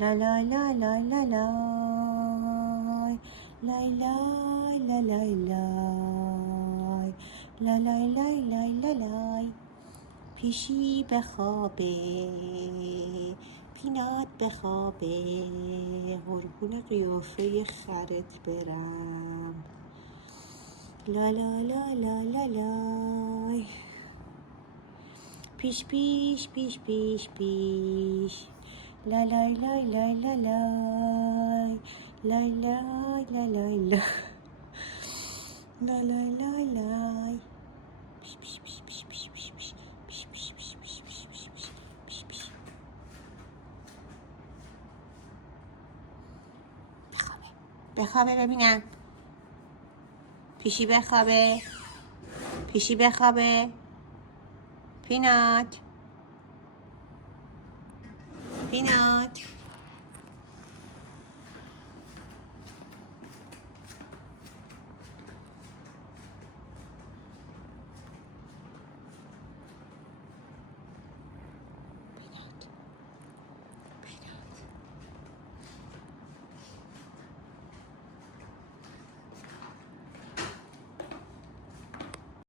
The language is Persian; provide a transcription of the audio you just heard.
لا لا لا لا لا لای لای لای لا لای لای لا لای لای لای لا لای. پیشی بخوابه پینات بخوابه قربون قیافه خرت برم. لا لا لا لا لا لای. پیش پیش پیش پیش پیش لا لای لای لای لا لای لای لای لا لای لا لا لای لای لای. پیش پیش پیش پیش پیش پیش پیش پیش پیش پیش پیش پیش پیش پیش پیش. بخوابه ببینم. پیشی بخوابه. پیشی بخوابه. پینات. پینات.